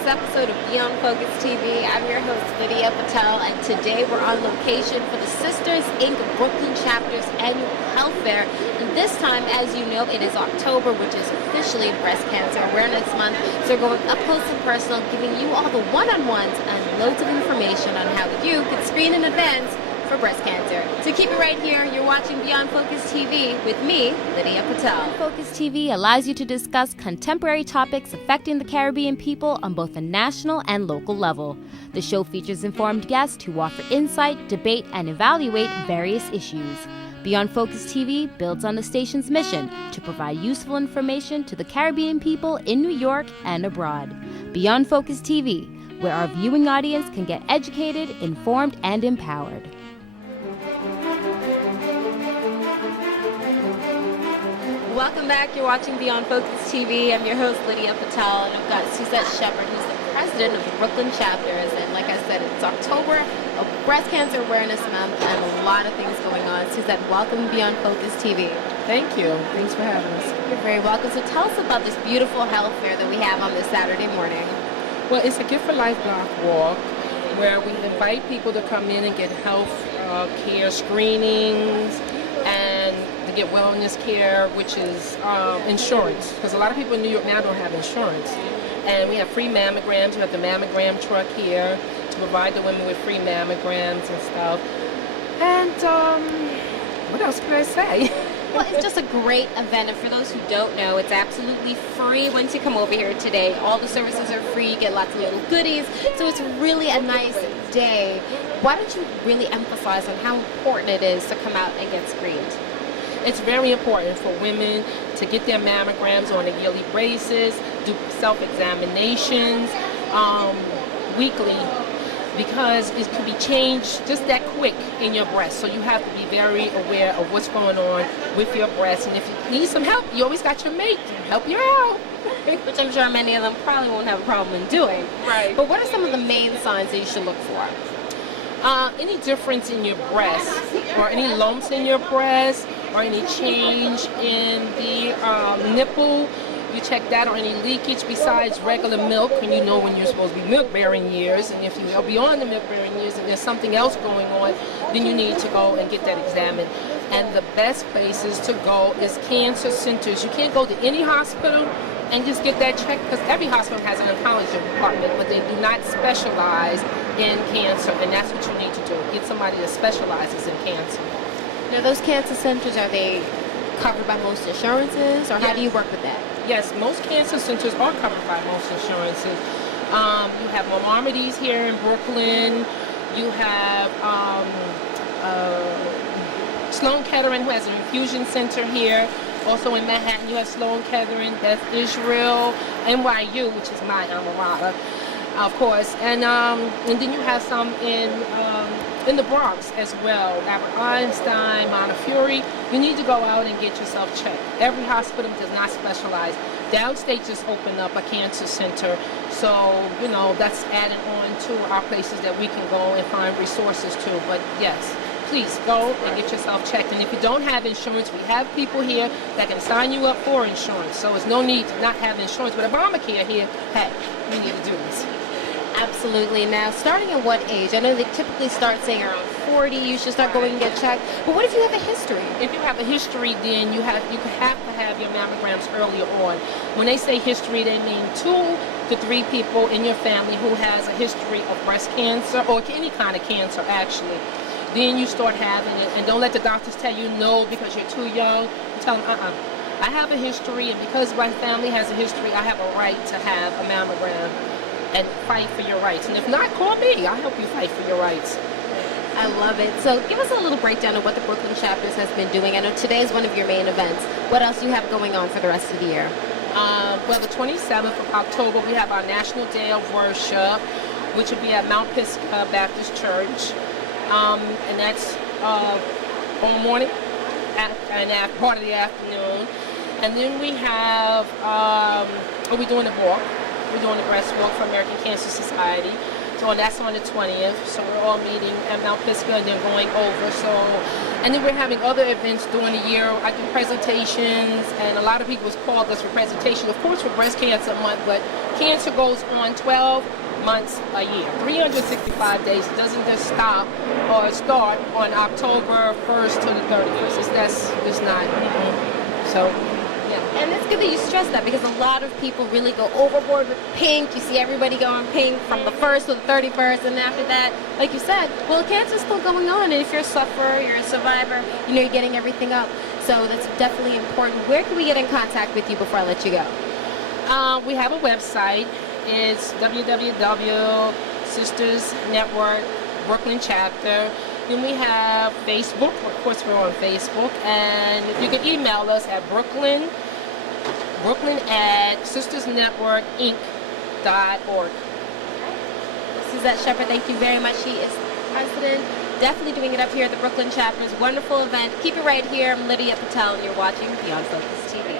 week's episode of Beyond Focus TV. I'm your host, Lydia Patel, and today we're on location for the Sisters Inc. Brooklyn Chapter's annual health fair. And this time, as you know, it is October, which is officially Breast Cancer Awareness Month. So we're going up close and personal, giving you all the one-on-ones and loads of information on how you can screen in advance for breast cancer. So keep it right here. You're watching Beyond Focus TV with me, Lydia Patel. Beyond Focus TV allows you to discuss contemporary topics affecting the Caribbean people on both a national and local level. The show features informed guests who offer insight, debate, and evaluate various issues. Beyond Focus TV builds on the station's mission to provide useful information to the Caribbean people in New York and abroad. Beyond Focus TV, where our viewing audience can get educated, informed, and empowered. Welcome back. You're watching Beyond Focus TV. I'm your host, Lydia Patel, and I've got Suzette Shepard, who's the president of the Brooklyn Chapters. And like I said, it's October, a Breast Cancer Awareness Month, and a lot of things going on. Suzette, welcome to Beyond Focus TV. Thank you. Thanks for having us. You're very welcome. So tell us about this beautiful health fair that we have on this Saturday morning. Well, it's a Gift for Life block walk where we invite people to come in and get health care screenings and to get wellness care, which is insurance, because a lot of people in New York now don't have insurance. And we have free mammograms. We have the mammogram truck here to provide the women with free mammograms and stuff. And what else can I say? Well, it's just a great event, and for those who don't know, it's absolutely free once you come over here today. All the services are free, you get lots of little goodies, so it's really a nice day. Why don't you really emphasize on how important it is to come out and get screened? It's very important for women to get their mammograms on a yearly basis, do self-examinations weekly, because it can be changed just that quick in your breast. So you have to be very aware of what's going on with your breast. And if you need some help, you always got your mate to help you out. Which I'm sure many of them probably won't have a problem in doing. Right. But what are some of the main signs that you should look for? Any difference in your breast, or any lumps in your breast, or any change in the nipple. You check that, or any leakage besides regular milk, and you know when you're supposed to be milk-bearing years. And if you are beyond the milk-bearing years and there's something else going on, then you need to go and get that examined. And the best places to go is cancer centers. You can't go to any hospital and just get that checked, because every hospital has an oncology department, but they do not specialize in cancer, and that's what you need to do. Get somebody that specializes in cancer. Now, those cancer centers, are they covered by most insurances, or how do you work with that? Yes, most cancer centers are covered by most insurances. You have Maimonides here in Brooklyn. You have Sloan Kettering, who has an infusion center here. Also in Manhattan, you have Sloan Kettering, Beth Israel, NYU, which is my alma mater, of course. And then you have some in the Bronx as well. Albert Einstein, Montefiore. You need to go out and get yourself checked. Every hospital does not specialize. Downstate just opened up a cancer center, so you know that's added on to our places that we can go and find resources to. But yes, please go and get yourself checked. And if you don't have insurance, we have people here that can sign you up for insurance. So there's no need to not have insurance. But Obamacare here, hey, we need to do this. Absolutely. Now, starting at what age? I know they typically start saying around 40, you should start going and get checked. But what if you have a history? If you have a history, then you have to have your mammograms earlier on. When they say history, they mean 2 to 3 people in your family who has a history of breast cancer, or any kind of cancer actually. Then you start having it, and don't let the doctors tell you no because you're too young. You tell them, I have a history, and because my family has a history, I have a right to have a mammogram and fight for your rights. And if not, call me. I'll help you fight for your rights. I love it. So give us a little breakdown of what the Brooklyn Chapters has been doing. I know today is one of your main events. What else do you have going on for the rest of the year? Well, the 27th of October, we have our National Day of Worship, which will be at Mount Pisgah Baptist Church. And that's all morning and part of the afternoon. And then we have, we're doing the walk. We're doing the breast walk for American Cancer Society. So that's on the 20th. So we're all meeting at Mount Pisgah and then going over. So, and then we're having other events during the year. I do presentations, and a lot of people have called us for presentations. Of course, for Breast Cancer Month, but cancer goes on 12 months a year, 365 days. It doesn't just stop or start on October 1st to the 31st. That's just not. So. Yeah, and it's good that you stress that because a lot of people really go overboard with pink. You see everybody going pink from the 1st to the 31st, and after that, like you said, well, cancer's still going on, and if you're a sufferer, you're a survivor, you know, you're getting everything up. So that's definitely important. Where can we get in contact with you before I let you go? We have a website. It's www.Sisters Network Brooklyn Chapter. Then we have Facebook. Of course, we're on Facebook. And you can email us at Brooklyn at sistersnetworkinc.org. Suzette Shepherd, thank you very much. She is president. Definitely doing it up here at the Brooklyn Chapters. Wonderful event. Keep it right here. I'm Lydia Patel, and you're watching Beyond Focus TV.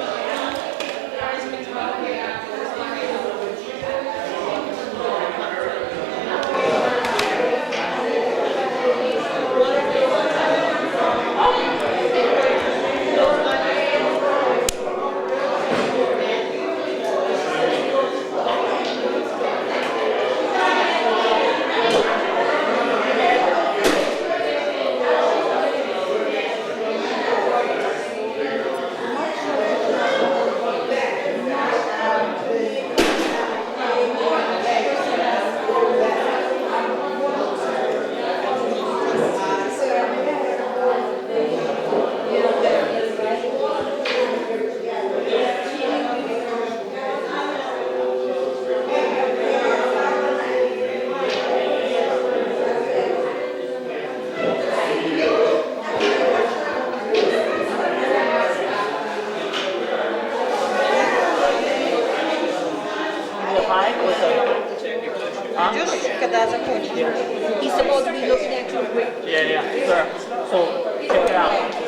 He's supposed to be looking at you. Yeah, sir. So check it out. So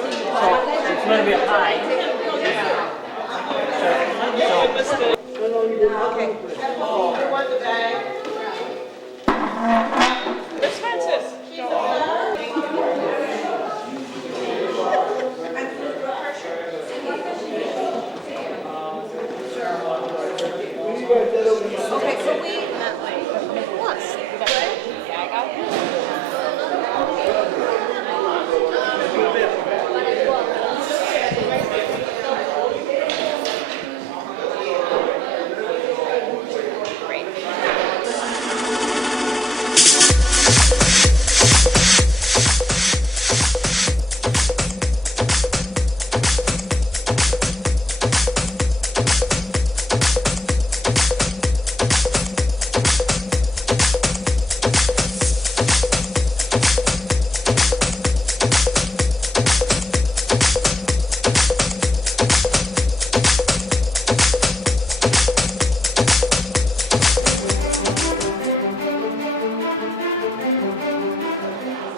it's going to be high. Okay. It's Francis. Okay, so we.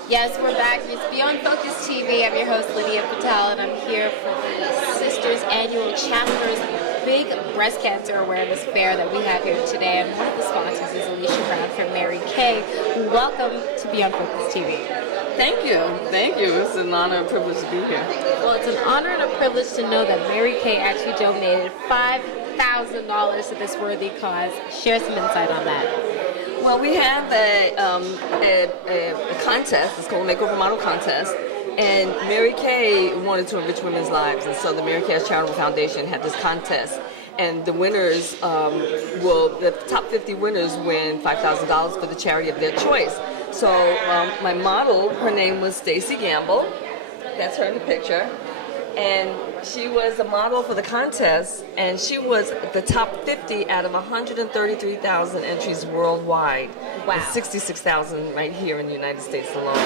Yes, we're back. It's Beyond Focus TV. I'm your host, Lydia Patel, and I'm here for the Sisters Annual Chapters Big Breast Cancer Awareness Fair that we have here today. And one of the sponsors is Alicia Brown from Mary Kay. Welcome to Beyond Focus TV. Thank you. Thank you. It's an honor and privilege to be here. Well, it's an honor and a privilege to know that Mary Kay actually donated $5,000 to this worthy cause. Share some insight on that. Well, we have a contest. It's called Makeover Model Contest. And Mary Kay wanted to enrich women's lives. And so the Mary Kay Charitable Foundation had this contest. And the winners the top 50 winners win $5,000 for the charity of their choice. So my model, her name was Stacy Gamble. That's her in the picture. And she was a model for the contest, and she was the top 50 out of 133,000 entries worldwide. Wow. And 66,000 right here in the United States alone.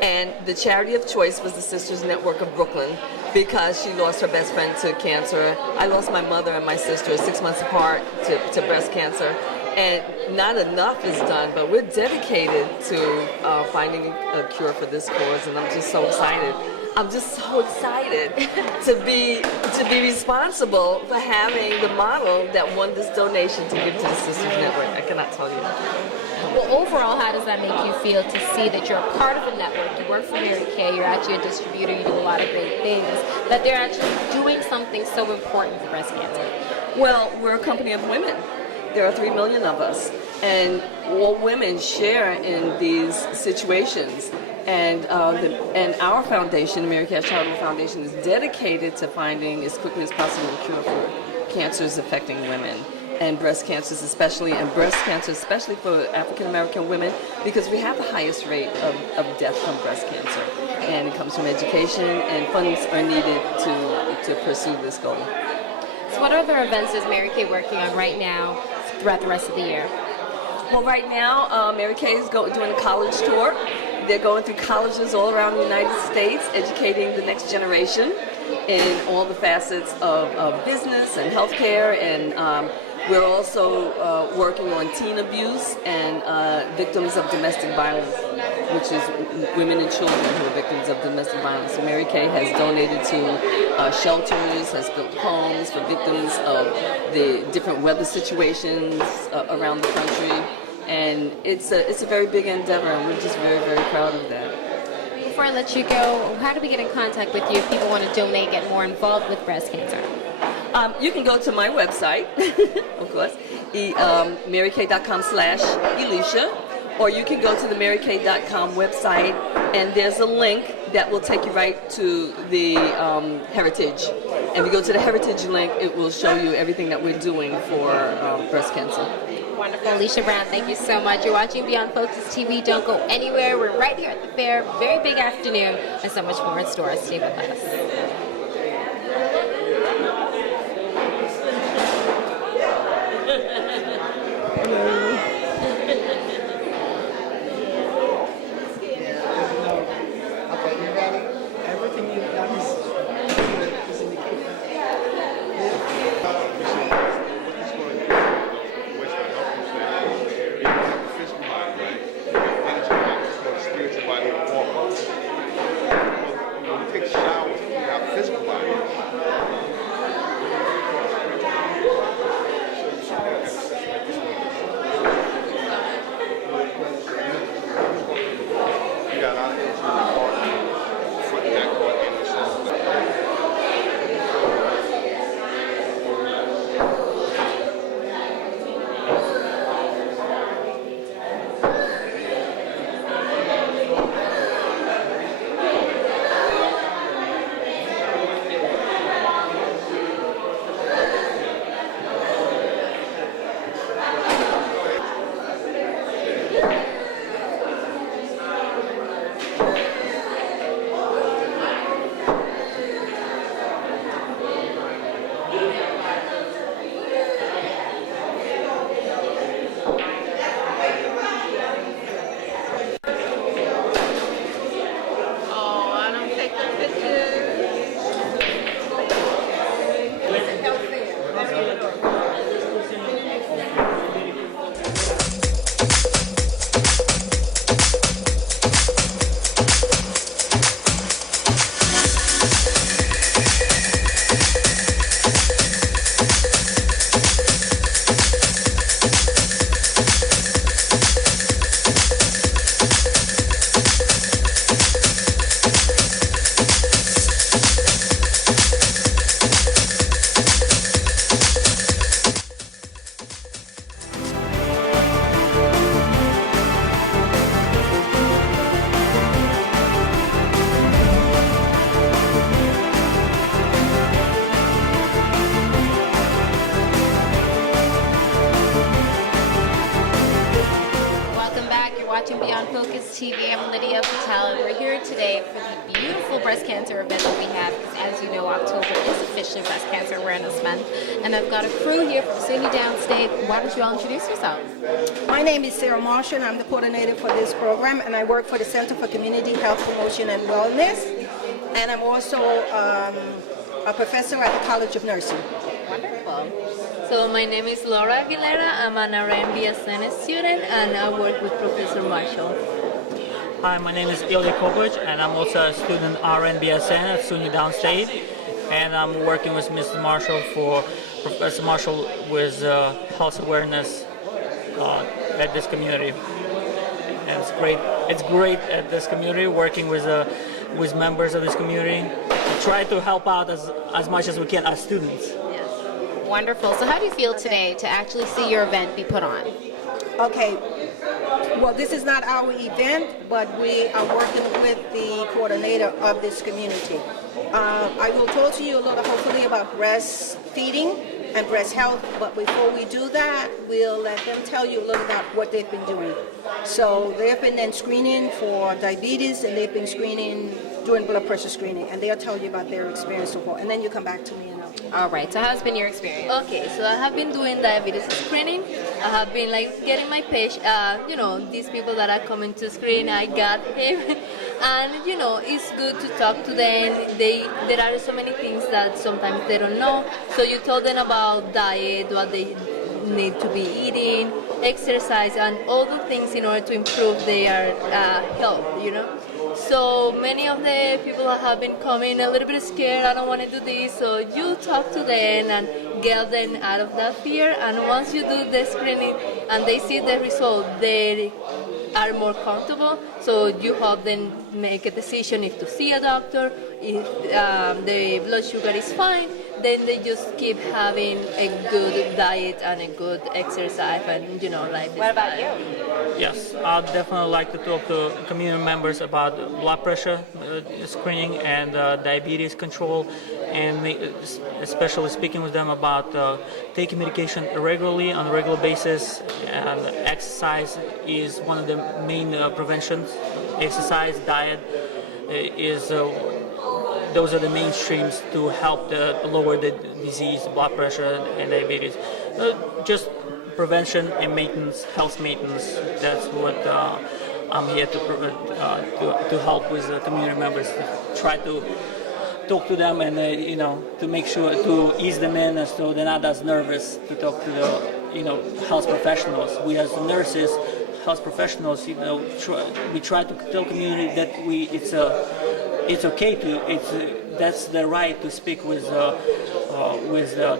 And the charity of choice was the Sisters Network of Brooklyn, because she lost her best friend to cancer. I lost my mother and my sister 6 months apart to breast cancer. And not enough is done, but we're dedicated to finding a cure for this cause, and I'm just so excited I'm just so excited to be responsible for having the model that won this donation to give to the Sisters Network. I cannot tell you. Well, overall, how does that make you feel to see that you're a part of a network? You work for Mary Kay, you're actually a distributor, you do a lot of great things, that they're actually doing something so important for breast cancer? Well, we're a company of women. There are 3 million of us, and all women share in these situations. And our foundation, the Mary Kay Charitable Foundation, is dedicated to finding as quickly as possible a cure for cancers affecting women, and breast cancers especially, for African American women, because we have the highest rate of death from breast cancer. And it comes from education, and funds are needed to pursue this goal. So what other events is Mary Kay working on right now throughout the rest of the year? Well, right now, Mary Kay is doing a college tour. They're going through colleges all around the United States, educating the next generation in all the facets of business and healthcare. And we're also working on teen abuse and victims of domestic violence, which is women and children who are victims of domestic violence. So Mary Kay has donated to shelters, has built homes for victims of the different weather situations around the country. And it's a very big endeavor, and we're just very, very proud of that. Before I let you go, how do we get in contact with you if people want to donate, get more involved with breast cancer? You can go to my website, of course, marykay.com/Elisha, or you can go to the marykay.com website, and there's a link that will take you right to the Heritage. And if you go to the Heritage link, it will show you everything that we're doing for breast cancer. Wonderful. Alicia Brown, thank you so much. You're watching Beyond Focus TV. Don't go anywhere. We're right here at the fair. Very big afternoon and so much more in store. Stay with us. Watching Beyond Focus TV. I'm Lydia Patel, and we're here today for the beautiful breast cancer event that we have, because as you know, October is officially Breast Cancer Awareness Month. And I've got a crew here from Sydney Downstate. Why don't you all introduce yourselves? My name is Sarah Marshall. I'm the coordinator for this program, and I work for the Center for Community Health Promotion and Wellness. And I'm also a professor at the College of Nursing. Wonderful. So my name is Laura Aguilera. I'm an RN BSN student, and I work with Professor Marshall. Hi, my name is Ilya Kovac, and I'm also a student RN BSN at SUNY Downstate. And I'm working with Mr. Marshall Professor Marshall with health awareness at this community. And it's great. It's great at this community working with members of this community to try to help out as much as we can as students. Wonderful. So how do you feel today to actually see your event be put on? Okay. Well, this is not our event, but we are working with the coordinator of this community. I will talk to you a little, hopefully, about breastfeeding and breast health, but before we do that, we'll let them tell you a little about what they've been doing. So they've been then screening for diabetes, and they've been doing blood pressure screening, and they'll tell you about their experience so far. And then you come back to me and All right. So how's been your experience? Okay, so I have been doing diabetes screening. I have been like getting my patient, these people that are coming to screen, I got him. And it's good to talk to them. There are so many things that sometimes they don't know. So you tell them about diet, what they need to be eating, exercise, and all the things in order to improve their health, So many of the people have been coming a little bit scared, I don't want to do this, so you talk to them and get them out of that fear, and once you do the screening and they see the result, they are more comfortable, so you help them make a decision if to see a doctor, if the blood sugar is fine, then they just keep having a good diet and a good exercise and life. What about you? Yes, I'd definitely like to talk to community members about blood pressure screening and diabetes control, and especially speaking with them about taking medication regularly on a regular basis. And exercise is one of the main preventions. Exercise, diet is those are the mainstreams to help lower the disease, blood pressure, and diabetes. Just prevention and maintenance, health maintenance. That's what I'm here to help with community members. To try to talk to them and to make sure to ease them in, so they're not as nervous to talk to the health professionals. We as nurses, health professionals, we try to tell community that it's okay that's the right to speak with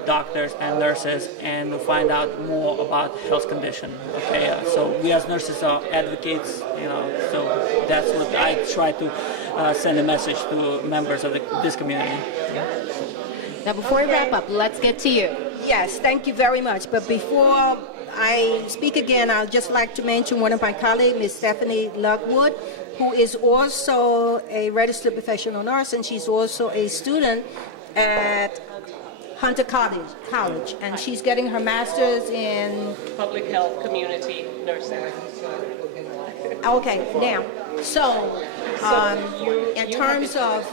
doctors and nurses and find out more about health condition. Okay, so we as nurses are advocates. So that's what I try to send a message to members of this community. Now, before we wrap up, let's get to you. Yes, thank you very much. But before I speak again, I'd just like to mention one of my colleagues, Ms. Stephanie Lockwood, who is also a registered professional nurse, and she's also a student at Hunter College, and she's getting her master's in Public health, community nursing. Okay, now, so in terms of,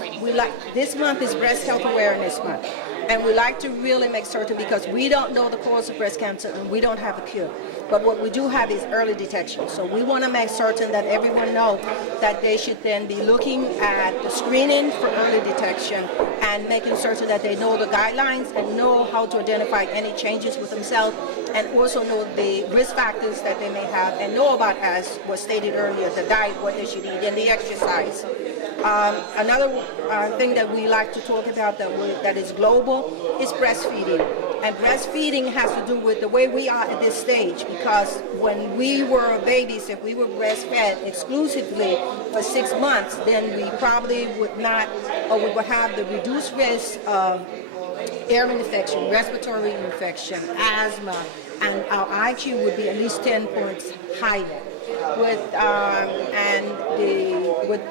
this month is Breast Health Awareness Month, and we like to really make certain, because we don't know the cause of breast cancer and we don't have a cure. But what we do have is early detection. So we want to make certain that everyone knows that they should then be looking at the screening for early detection and making certain that they know the guidelines and know how to identify any changes with themselves, and also know the risk factors that they may have, and know about, as was stated earlier, the diet, what they should eat, and the exercise. Another thing that we like to talk about that is global is breastfeeding. And breastfeeding has to do with the way we are at this stage, because when we were babies, if we were breastfed exclusively for 6 months, then we probably would not, or we would have the reduced risk of ear infection, respiratory infection, asthma, and our IQ would be at least 10 points higher. We would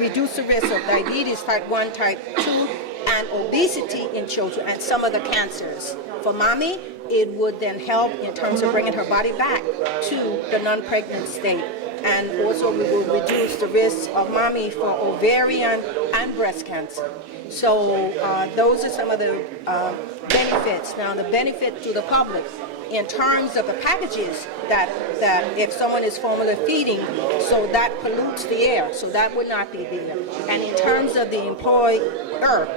reduce the risk of diabetes type 1, type 2, and obesity in children, and some of the cancers. For mommy, it would then help in terms of bringing her body back to the non-pregnant state. And also we will reduce the risk of mommy for ovarian and breast cancer. So those are some of the benefits. Now, the benefit to the public in terms of the packages that if someone is formula feeding, so that pollutes the air, so that would not be there. And in terms of the employer,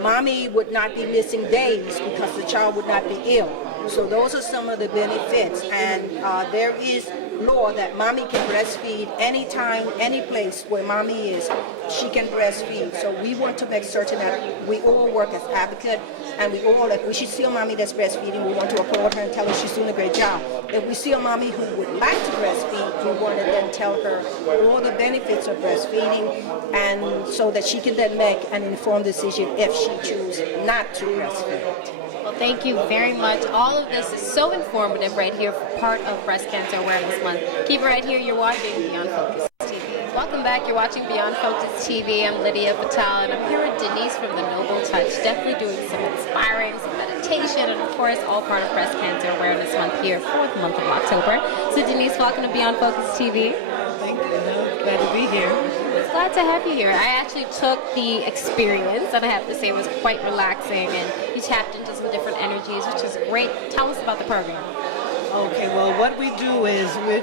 mommy would not be missing days because the child would not be ill. So those are some of the benefits. And there is law that mommy can breastfeed anytime, any place where mommy is, she can breastfeed. So we want to make certain that we all work as advocates, and we all, if we should see a mommy that's breastfeeding, we want to applaud her and tell her she's doing a great job. If we see a mommy who would like to breastfeed, we want to then tell her all the benefits of breastfeeding, and so that she can then make an informed decision if she chooses not to breastfeed. Well, thank you very much. All of this is so informative right here for part of Breast Cancer Awareness Month. Keep it right here. You're watching Beyond Focus TV. Welcome back. You're watching Beyond Focus TV. I'm Lydia Patel, and I'm here with Denise from the Noble Touch, definitely doing some inspiring, some meditation, and of course, all part of Breast Cancer Awareness Month here for the month of October. So, Denise, welcome to Beyond Focus TV. Thank you. Glad to be here. It's glad to have you here. I actually took the experience, and I have to say it was quite relaxing, and you tapped into some different energies, which is great. Tell us about the program. Okay, well, what we do is we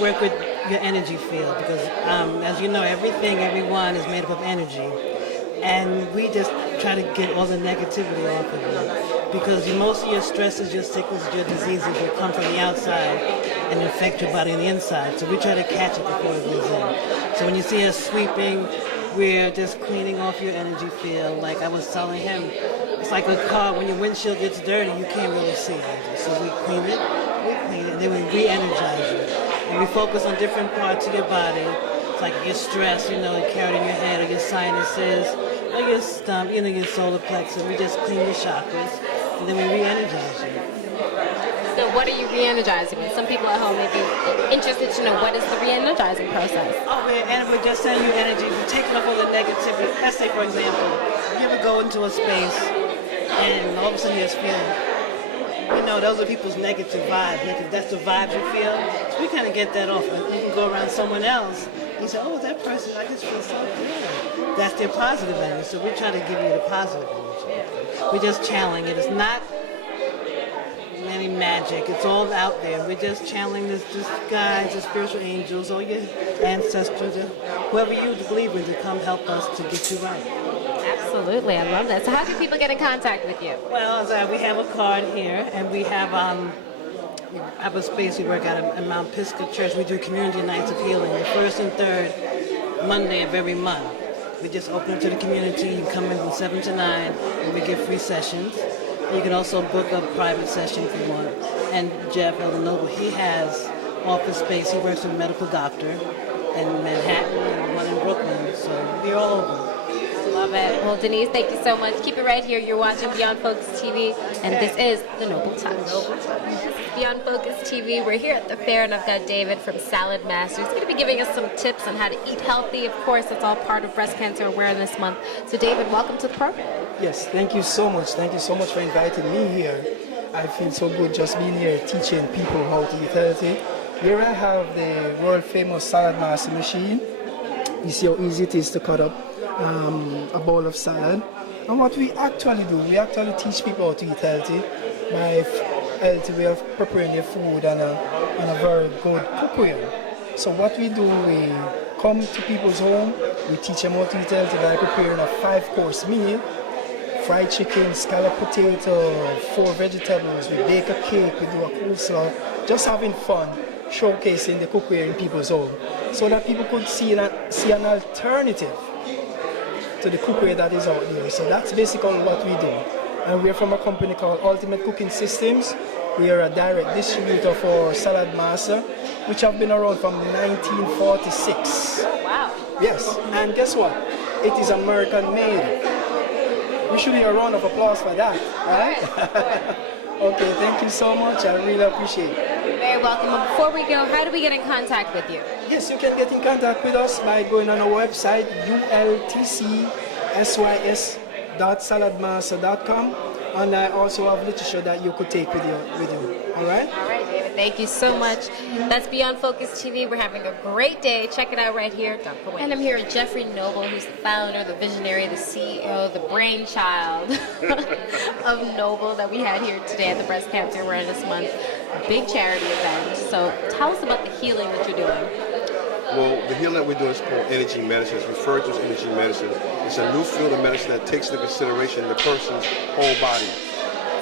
work with your energy field because, as you know, everyone is made up of energy. And we just try to get all the negativity off of you because most of your stresses, your sicknesses, your diseases will come from the outside and infect your body on the inside. So we try to catch it before it goes in. So when you see us sweeping, we're just cleaning off your energy field. Like I was telling him, it's like a car, when your windshield gets dirty, you can't really see it. So we clean it, and then we re-energize you. And we focus on different parts of your body. It's like your stress, you carried in your head, or your sinuses, or your stomach, your solar plexus. We just clean your chakras, and then we re-energize you. So what are you re-energizing? Some people at home may be interested to know what is the re-energizing process. Oh, and we're just sending you energy. We're taking off all the negativity. Let's say, for example, you ever go into a space and all of a sudden you just feel, those are people's negative vibes. That's the vibes you feel. So we kind of get that off. And you can go around someone else. You say, oh, that person, I just feel so good. That's their positive energy. So we're trying to give you the positive energy. We're just channeling it. It's not any magic. It's all out there. We're just channeling this guides, the spiritual angels, all your ancestors, whoever you believe in to come help us to get you right. Absolutely, I love that. So how do people get in contact with you? Well, we have a card here, and we have a space we work at Mount Pisgah Church. We do community nights of healing, the first and third Monday of every month. We just open it to the community. You come in from 7 to 9, and we give free sessions. You can also book a private session if you want. And Jeff Elder Noble, he has office space. He works with a medical doctor in Manhattan and one in Brooklyn. So we're all over. Love it. Well, Denise, thank you so much. Keep it right here. You're watching Beyond Focus TV, and this is The Noble Touch. This is Beyond Focus TV. We're here at the fair, and I've got David from Salad Master. He's going to be giving us some tips on how to eat healthy. Of course, it's all part of Breast Cancer Awareness Month. So, David, welcome to the program. Yes, thank you so much. Thank you so much for inviting me here. I feel so good just being here teaching people how to eat healthy. Here I have the world famous Salad Master machine. You see how easy it is to cut up a bowl of salad. And what we actually do, we actually teach people how to eat healthy by healthy way of preparing your food and a very good cookware. So what we do, we come to people's home, we teach them how to eat healthy by preparing a 5-course meal. Fried chicken, scalloped potato, 4 vegetables, we bake a cake, we do a coleslaw, just having fun, showcasing the cookware in people's home so that people could see an alternative to the cookware that is out there. So that's basically what we do. And we're from a company called Ultimate Cooking Systems. We are a direct distributor for Salad Master, which have been around from 1946. Oh, wow. Yes, and guess what? It is American made. We should be a round of applause for that, right? Okay, thank you so much. I really appreciate it. You're very welcome. But before we go, how do we get in contact with you? Yes, you can get in contact with us by going on our website, ultcsys.saladmaster.com, and I also have literature that you could take with you. All right? All right, David. Thank you so much. That's Beyond Focus TV. We're having a great day. Check it out right here. Don't go away. And I'm here with Jeffrey Noble, who's the founder, the visionary, the CEO, the brainchild of Noble that we had here today at the Breast Cancer Awareness Month. Big charity event. So tell us about the healing that you're doing. Well, the healing that we're doing is called energy medicine. It's referred to as energy medicine. It's a new field of medicine that takes into consideration the person's whole body,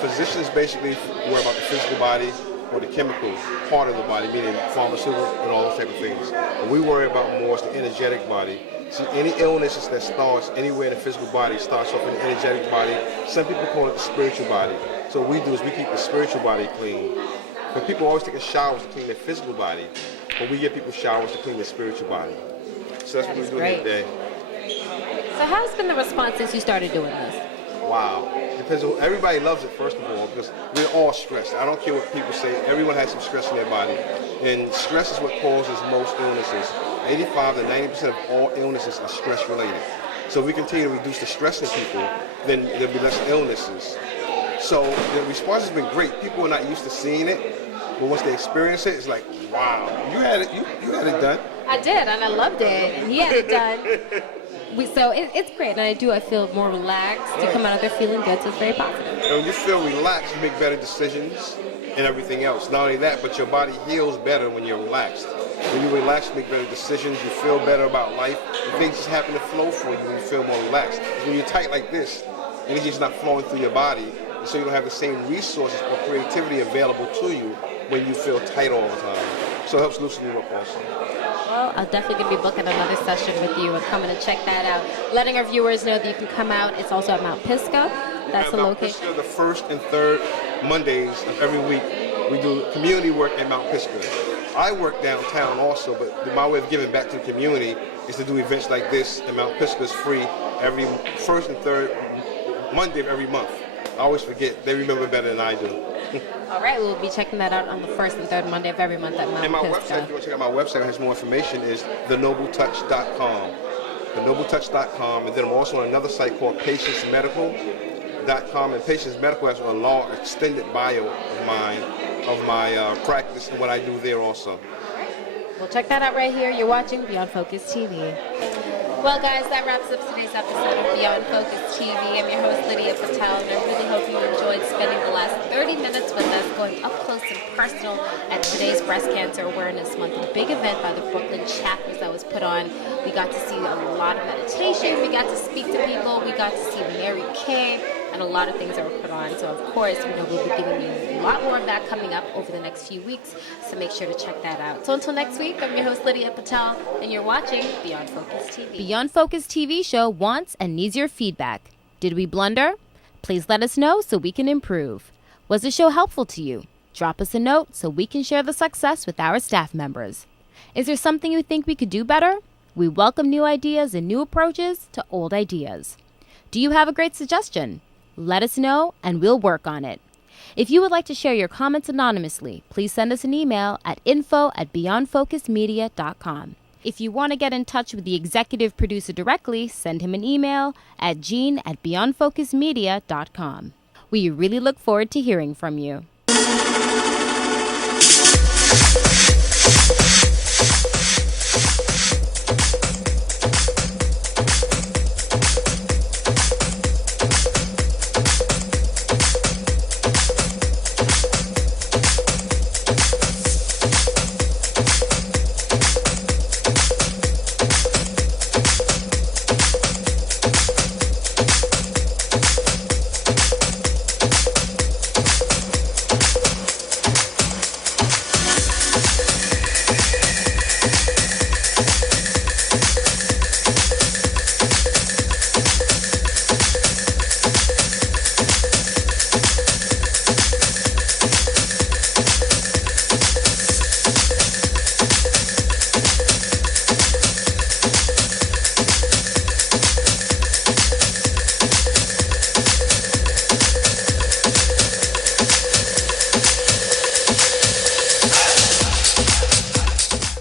physicians basically worry about the physical body or the chemical part of the body, meaning pharmaceutical and all those type of things. And we worry about more is the energetic body. See, any illnesses that starts anywhere in the physical body starts off in the energetic body. Some people call it the spiritual body. So what we do is we keep the spiritual body clean. But people always take showers to clean their physical body, but we give people showers to clean their spiritual body. So that's what we're doing today. So how's been the response since you started doing this? Wow. Because everybody loves it, first of all, because we're all stressed. I don't care what people say. Everyone has some stress in their body. And stress is what causes most illnesses. 85 to 90% of all illnesses are stress related. So if we continue to reduce the stress in people, then there'll be less illnesses. So the response has been great. People are not used to seeing it, but once they experience it, it's like, wow, you had it done. I did, and I loved it, and he had it done. So it's great, and I feel more relaxed to come out of there feeling good, so it's very positive. And when you feel relaxed, you make better decisions and everything else. Not only that, but your body heals better when you're relaxed. When you relax, you make better decisions, you feel better about life, and things just happen to flow for you when you feel more relaxed. When you're tight like this, energy's not flowing through your body, and so you don't have the same resources or creativity available to you when you feel tight all the time. So it helps loosen you up also. Well, I'll definitely going to be booking another session with you and coming to check that out. Letting our viewers know that you can come out. It's also at Mount Pisgah. That's the location. Mount Pisgah, the first and third Mondays of every week, we do community work at Mount Pisgah. I work downtown also, but my way of giving back to the community is to do events like this, and Mount Pisgah is free every first and third Monday of every month. I always forget. They remember better than I do. All right, we'll be checking that out on the first and third Monday of every month at Mount And my Pisgah. website, if you want to check out my website, it has more information, is thenobletouch.com. Thenobletouch.com, and then I'm also on another site called patientsmedical.com, and Patients Medical has a long extended bio of my practice and what I do there also. We'll check that out right here. You're watching Beyond Focus TV. Well, guys, that wraps up today's episode of Beyond Focus TV. I'm your host, Lydia Patel, and I really hope you enjoyed spending the last 30 minutes with us going up close and personal at today's Breast Cancer Awareness Month, a big event by the Brooklyn chapters that was put on. We got to see a lot of meditation. We got to speak to people. We got to see Mary Kay, and a lot of things that were put on. So, of course, we'll be giving you a lot more of that coming up over the next few weeks. So make sure to check that out. So until next week, I'm your host, Lydia Patel, and you're watching Beyond Focus TV. Beyond Focus TV show wants and needs your feedback. Did we blunder? Please let us know so we can improve. Was the show helpful to you? Drop us a note so we can share the success with our staff members. Is there something you think we could do better? We welcome new ideas and new approaches to old ideas. Do you have a great suggestion? Let us know and we'll work on it. If you would like to share your comments anonymously, please send us an email at info@beyondfocusmedia.com. If you want to get in touch with the executive producer directly, send him an email at gene@beyondfocusmedia.com. We really look forward to hearing from you.